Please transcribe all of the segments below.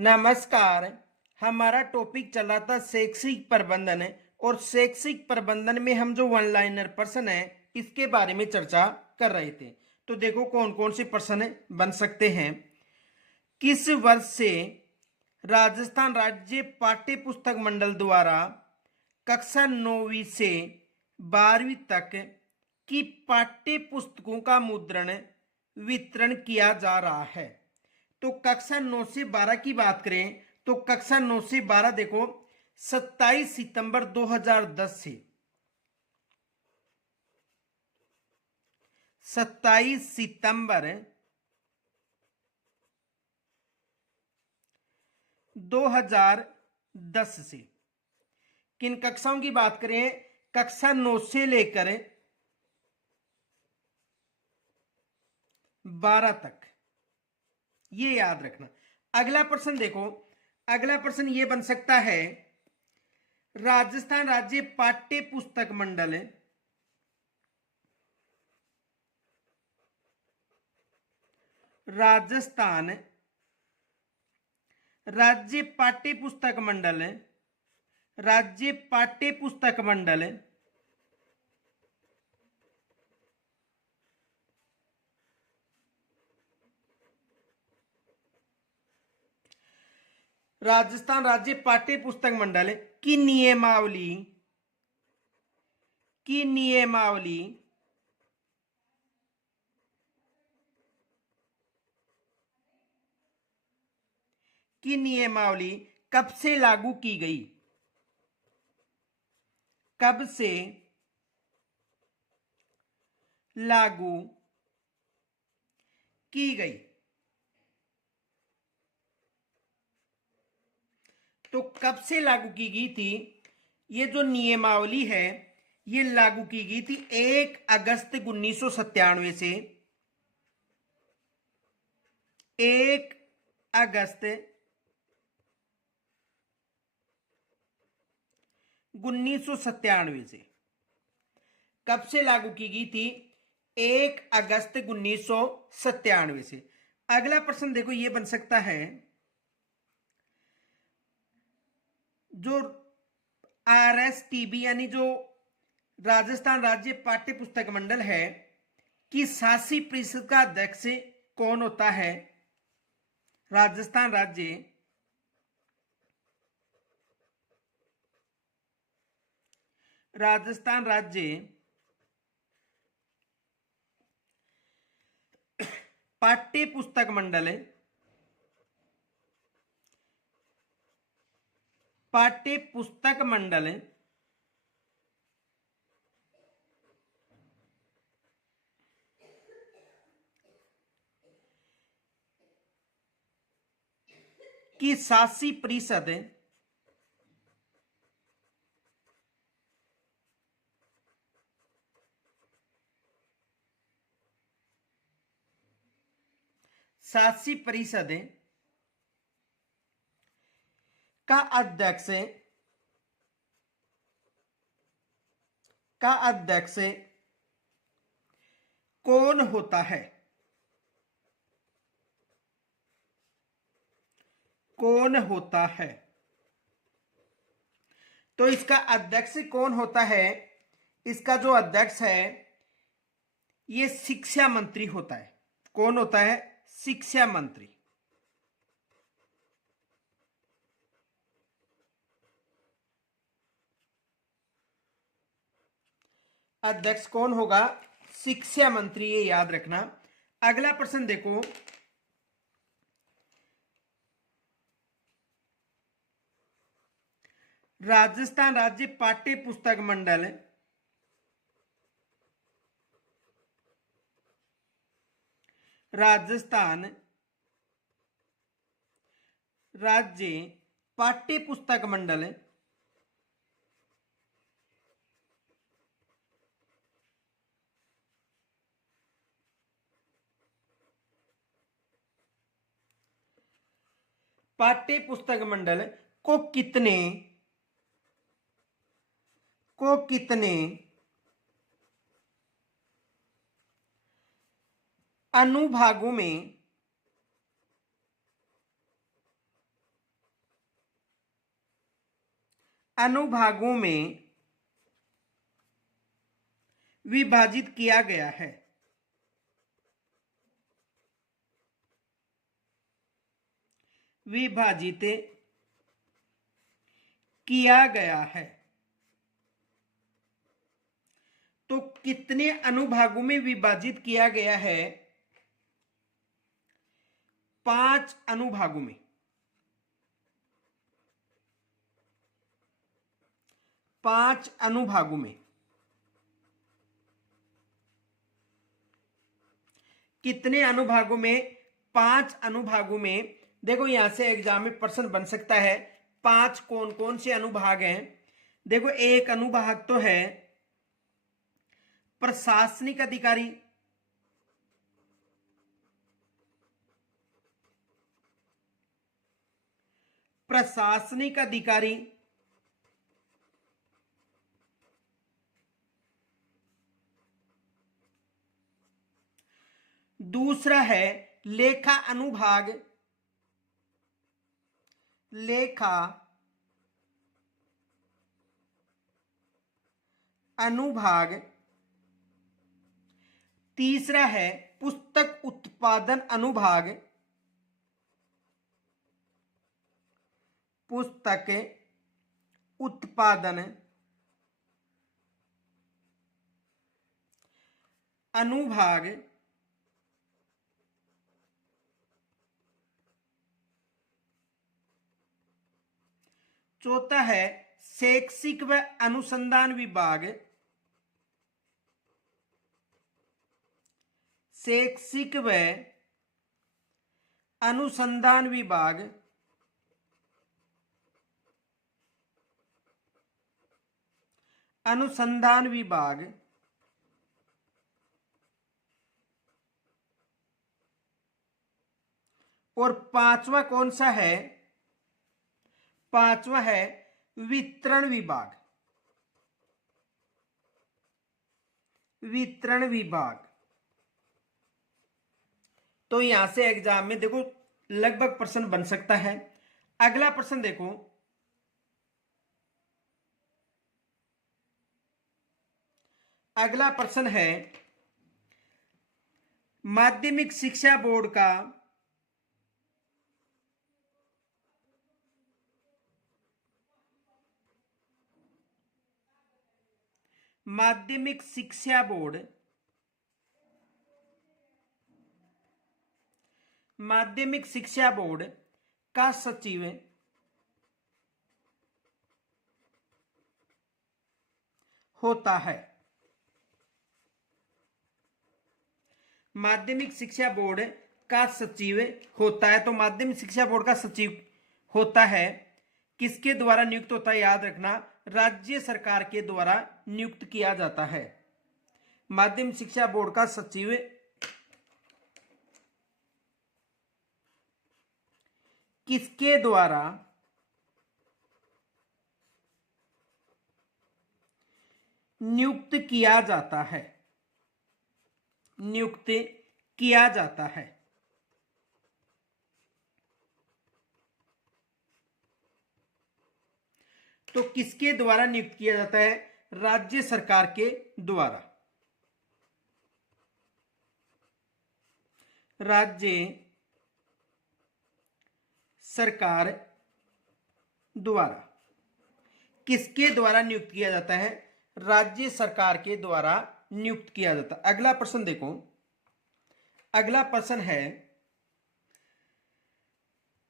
नमस्कार। हमारा टॉपिक चला था शैक्षिक प्रबंधन और शैक्षिक प्रबंधन में हम जो वन लाइनर प्रश्न है इसके बारे में चर्चा कर रहे थे। तो देखो कौन कौन से प्रश्न बन सकते हैं। किस वर्ष से राजस्थान राज्य पाठ्य पुस्तक मंडल द्वारा कक्षा 9वीं से 12वीं तक की पाठ्य पुस्तकों का मुद्रण वितरण किया जा रहा है। तो कक्षा 9 से 12 की बात करें तो कक्षा 9 से 12 देखो 27 सितंबर 2010 से 27 सितंबर 2010 से किन कक्षाओं की बात करें, कक्षा 9 से लेकर 12 तक, ये याद रखना। अगला प्रश्न देखो, अगला प्रश्न ये बन सकता है राजस्थान राज्य पाठ्य पुस्तक मंडल राजस्थान राज्य पाठ्य पुस्तक मंडल राज्य पाठ्य पुस्तक मंडल राजस्थान राज्य पाठ्य पुस्तक मंडल की नियमावली की नियमावली कब से लागू की गई, कब से लागू की गई। तो कब से लागू की गई थी, ये जो नियमावली है ये लागू की गई थी 1 अगस्त 1997 से 1 अगस्त 1997 से। कब से लागू की गई थी, 1 अगस्त 1997 से। अगला प्रश्न देखो ये बन सकता है, जो RSTB यानी जो राजस्थान राज्य पाठ्य पुस्तक मंडल है कि शासी परिषद का अध्यक्ष कौन होता है। राजस्थान राज्य पाठ्य पुस्तक मंडल की शासी परिषद का अध्यक्ष कौन होता है, कौन होता है। तो इसका अध्यक्ष कौन होता है, इसका जो अध्यक्ष है ये शिक्षा मंत्री होता है। कौन होता है, शिक्षा मंत्री। अध्यक्ष कौन होगा, शिक्षा मंत्री, ये याद रखना। अगला प्रश्न देखो, राजस्थान राज्य पाठ्य पुस्तक मंडल राजस्थान राज्य पाठ्य पुस्तक मंडल पाठ्य पुस्तक मंडल को कितने अनुभागों में अनुभागों में विभाजित किया गया है। विभाजित किया गया है। तो कितने अनुभागों में विभाजित किया गया है? 5 अनुभागों में। 5 अनुभागों में। कितने अनुभागों में? 5 अनुभागों में। देखो यहां से एग्जाम में प्रश्न बन सकता है 5 कौन कौन से अनुभाग हैं। देखो एक अनुभाग तो है प्रशासनिक अधिकारी, प्रशासनिक अधिकारी। दूसरा है लेखा अनुभाग, लेखा अनुभाग। तीसरा है पुस्तक उत्पादन अनुभाग, पुस्तक उत्पादन अनुभाग। चौथा है शैक्षिक व अनुसंधान विभाग, शैक्षिक व अनुसंधान विभाग। अनुसंधान विभाग। और पांचवा कौन सा है? पांचवा है वितरण विभाग, वितरण विभाग। तो यहां से एग्जाम में देखो लगभग प्रश्न बन सकता है। अगला प्रश्न देखो, अगला प्रश्न है माध्यमिक शिक्षा बोर्ड का माध्यमिक शिक्षा बोर्ड, माध्यमिक शिक्षा बोर्ड का सचिव होता है। माध्यमिक शिक्षा बोर्ड का सचिव होता है। तो माध्यमिक शिक्षा बोर्ड का सचिव होता है किसके द्वारा नियुक्त होता है? याद रखना, राज्य सरकार के द्वारा नियुक्त किया जाता है। माध्यमिक शिक्षा बोर्ड का सचिव किसके द्वारा नियुक्त किया जाता है? नियुक्त किया जाता है। तो किसके द्वारा नियुक्त किया जाता है? राज्य सरकार के द्वारा। राज्य सरकार द्वारा। किसके द्वारा नियुक्त किया जाता है? राज्य सरकार के द्वारा नियुक्त किया जाता है। अगला प्रश्न देखो, अगला प्रश्न है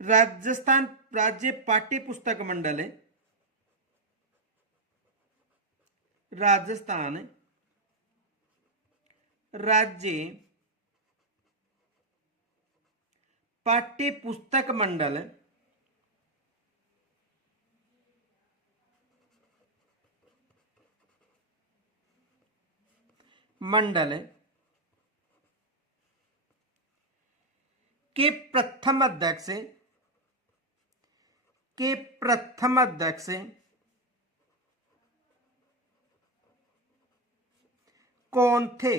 राजस्थान राज्य पाठ्य पुस्तक मंडल, राजस्थान राज्य पाठ्य पुस्तक मंडल मंडल के प्रथम अध्यक्ष, के प्रथम अध्यक्ष कौन थे?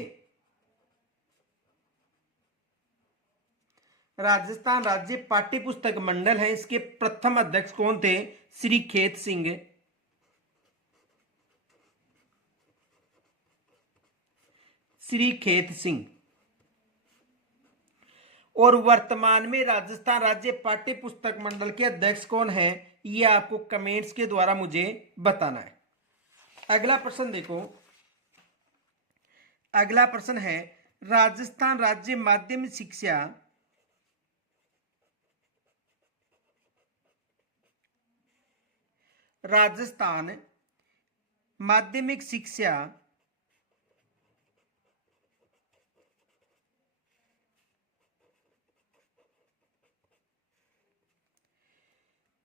राजस्थान राज्य पाठ्य पुस्तक मंडल है, इसके प्रथम अध्यक्ष कौन थे? श्री खेत सिंह श्री खेत सिंह। और वर्तमान में राजस्थान राज्य पाठ्य पुस्तक मंडल के अध्यक्ष कौन है, ये आपको कमेंट्स के द्वारा मुझे बताना है। अगला प्रश्न देखो, अगला प्रश्न है राजस्थान राज्य माध्यमिक शिक्षा राजस्थान माध्यमिक शिक्षा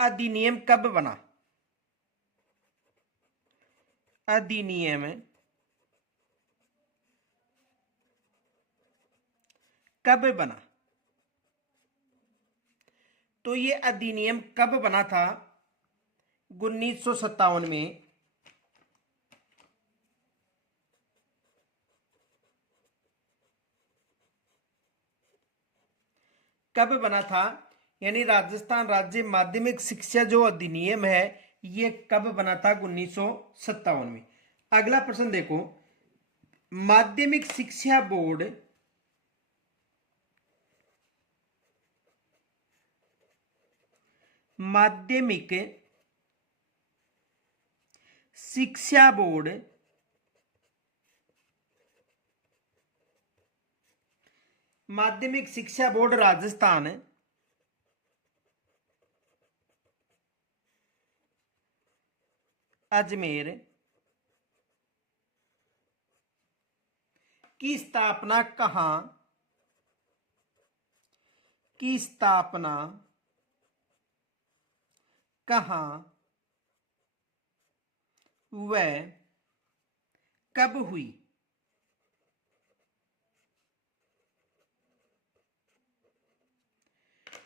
अधिनियम कब बना? अधिनियम कब बना? तो ये अधिनियम कब बना था? 1957 में। कब बना था? यानी राजस्थान राज्य माध्यमिक शिक्षा जो अधिनियम है ये कब बना था? 1957 में। अगला प्रश्न देखो, माध्यमिक शिक्षा बोर्ड माध्यमिक शिक्षा बोर्ड माध्यमिक शिक्षा बोर्ड राजस्थान अजमेर की स्थापना कहां की स्थापना कहां व कब हुई?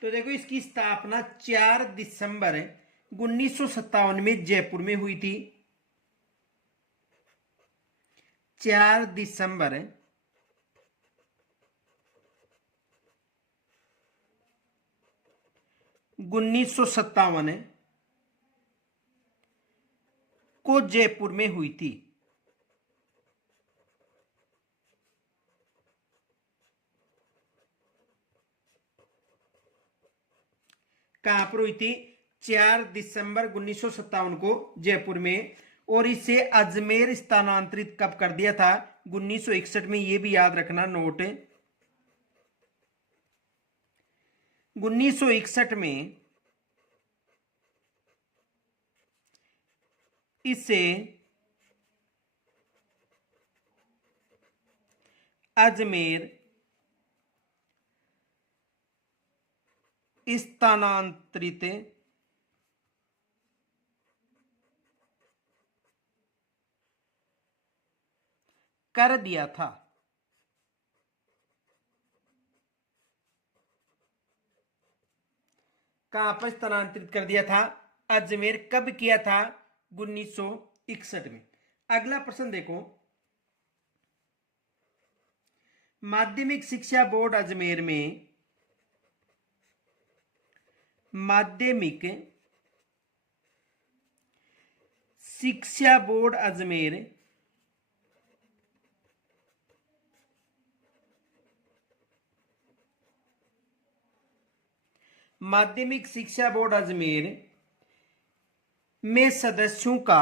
तो देखो इसकी स्थापना 4 दिसंबर 1957 में जयपुर में हुई थी। 4 दिसंबर 1957 को जयपुर में हुई थी। कहां पर हुई थी? 4 दिसंबर 1957 को जयपुर में। और इसे अजमेर स्थानांतरित कब कर दिया था? 1961 में। ये भी याद रखना नोट। 1961 में इसे अजमेर स्थानांतरित कर दिया था। कहां पर स्थानांतरित कर दिया था? अजमेर। कब किया था? 1961 में। अगला प्रश्न देखो, माध्यमिक शिक्षा बोर्ड अजमेर में माध्यमिक शिक्षा बोर्ड अजमेर माध्यमिक शिक्षा बोर्ड अजमेर में सदस्यों का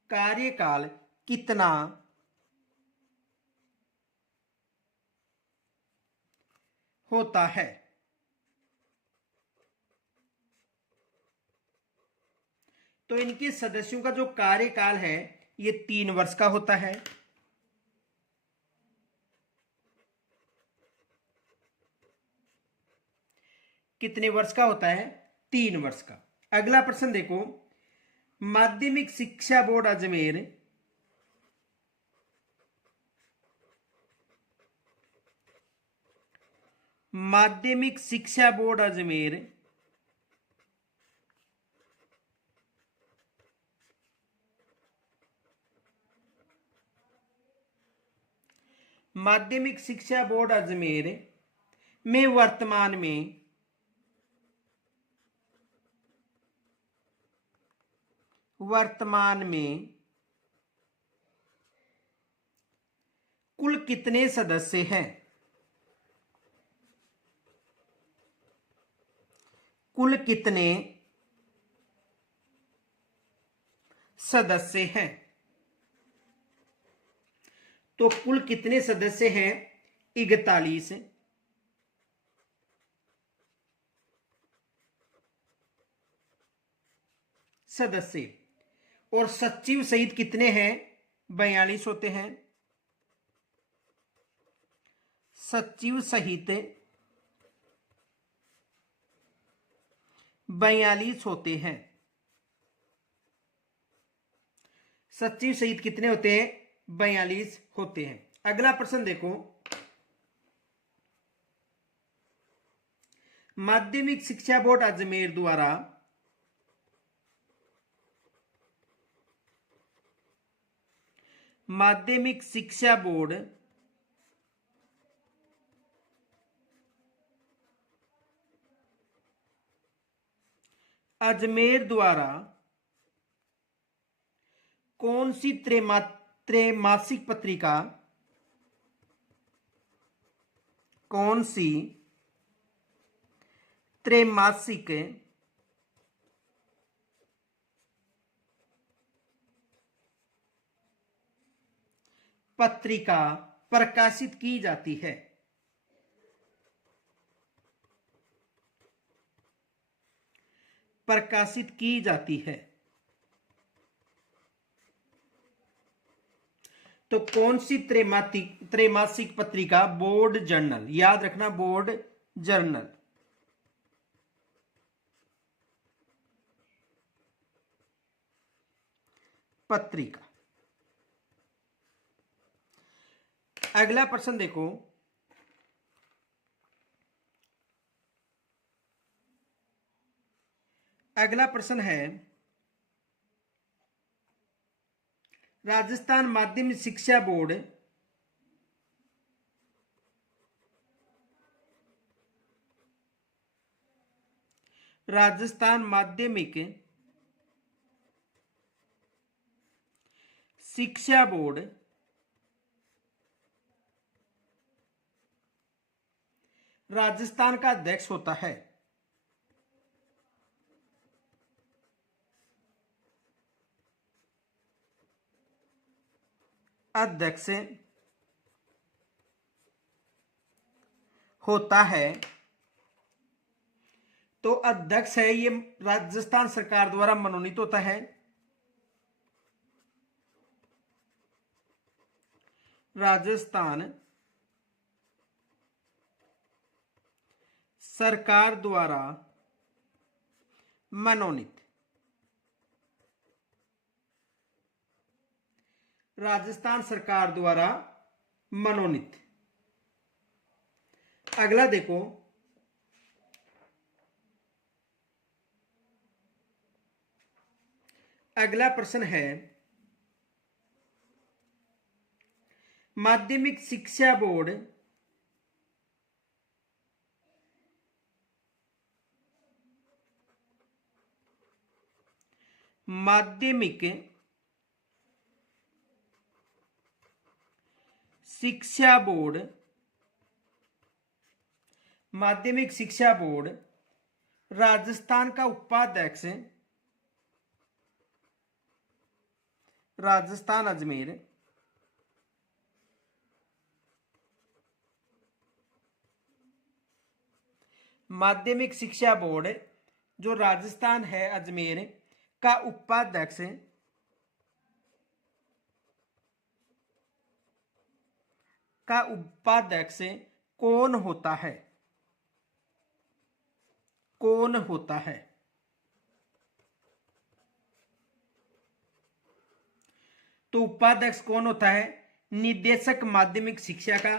कार्यकाल कितना होता है? तो इनके सदस्यों का जो कार्यकाल है ये 3 वर्ष का होता है। कितने वर्ष का होता है? 3 वर्ष का। अगला प्रश्न देखो, माध्यमिक शिक्षा बोर्ड अजमेर माध्यमिक शिक्षा बोर्ड अजमेर माध्यमिक शिक्षा बोर्ड अजमेर में वर्तमान में कुल कितने सदस्य हैं? कुल कितने सदस्य हैं? तो कुल कितने सदस्य हैं? 41 सदस्य। और सचिव सहित कितने हैं? 42 होते हैं। सचिव सहित 42 होते हैं। सचिव सहित कितने होते हैं? 42 होते हैं। अगला प्रश्न देखो, माध्यमिक शिक्षा बोर्ड अजमेर द्वारा माध्यमिक शिक्षा बोर्ड अजमेर द्वारा कौन सी त्रैमासिक पत्रिका पत्रिका प्रकाशित की जाती है? प्रकाशित की जाती है। तो कौन सी त्रैमासिक पत्रिका? Board journal. याद रखना, बोर्ड जर्नल। पत्रिका। अगला प्रश्न देखो, अगला प्रश्न है, राजस्थान माध्यमिक शिक्षा बोर्ड राजस्थान माध्यमिक शिक्षा बोर्ड राजस्थान का अध्यक्ष होता है? अध्यक्ष होता है। तो अध्यक्ष है ये राजस्थान सरकार द्वारा मनोनीत होता है। राजस्थान सरकार द्वारा मनोनीत। राजस्थान सरकार द्वारा मनोनीत। अगला देखो, अगला प्रश्न है, माध्यमिक शिक्षा बोर्ड माध्यमिक शिक्षा बोर्ड माध्यमिक शिक्षा बोर्ड राजस्थान का उपाध्यक्ष राजस्थान अजमेर माध्यमिक शिक्षा बोर्ड जो राजस्थान है अजमेर का उपाध्यक्ष कौन होता है? कौन होता है? तो उपाध्यक्ष कौन होता है? निदेशक माध्यमिक शिक्षा का।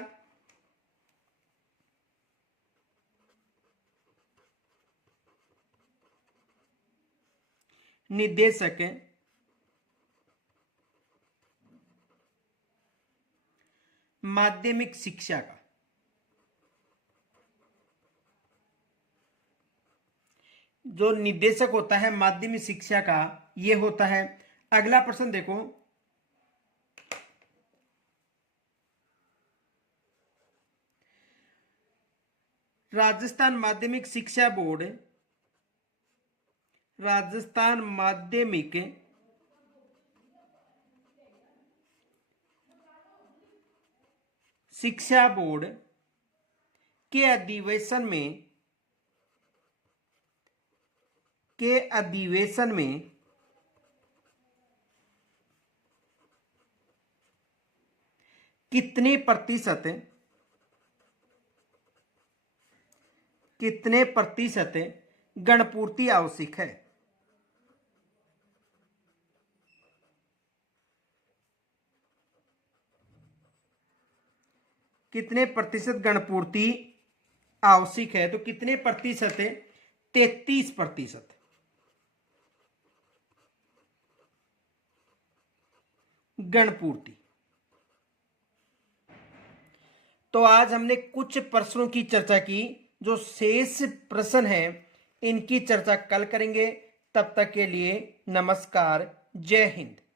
निदेशक माध्यमिक शिक्षा का। जो निदेशक होता है माध्यमिक शिक्षा का, ये होता है। अगला प्रश्न देखो, राजस्थान माध्यमिक शिक्षा बोर्ड, राजस्थान माध्यमिक शिक्षा बोर्ड के अधिवेशन में कितने प्रतिशत गणपूर्ति आवश्यक है? कितने प्रतिशत गणपूर्ति आवश्यक है? तो कितने प्रतिशत है? 33% गणपूर्ति। तो आज हमने कुछ प्रश्नों की चर्चा की, जो शेष प्रश्न है इनकी चर्चा कल करेंगे। तब तक के लिए नमस्कार, जय हिंद।